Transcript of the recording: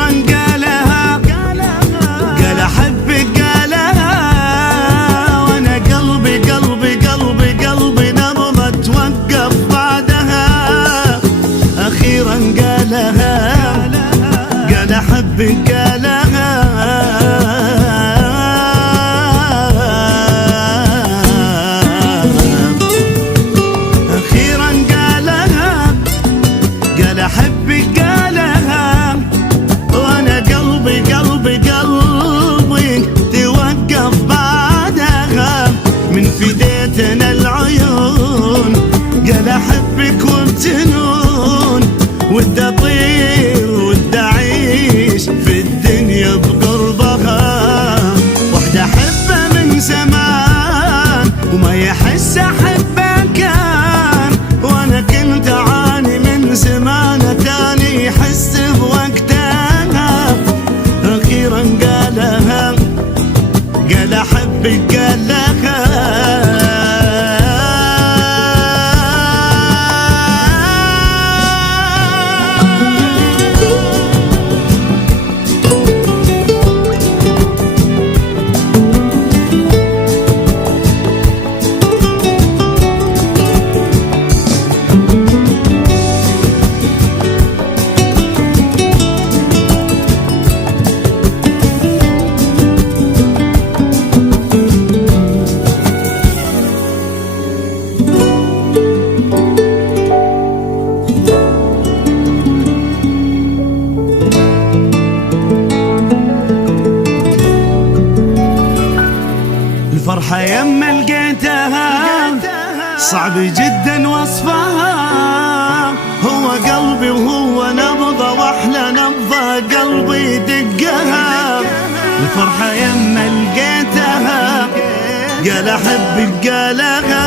أخيرا قالها، قال أحبك قالها، وأنا قلبي قلبي قلبي قلبي نبضة توقف بعدها. أخيرا قالها، قال أحبك قالها، أخيرا قالها، قال أحبك قالها، وأنا قلبي قلبي قلبي توقف بعدها. من فديتنا العيون قال أحبك وبجنون، ودي أطير ودي أعيش في الدنيا بقربها. وحدة أحبها من زمان وما يحس أحبها كان، وأنا كنت أعاني من زمان تاني يحس بوقتها. أخيرا قالها، قال أحبك قالها. الفرحة يما لقيتها صعب جدا وصفها، هو قلبي وهو نبضة واحلى نبضة قلبي دقها. الفرحة يما لقيتها قال أحبك قالها،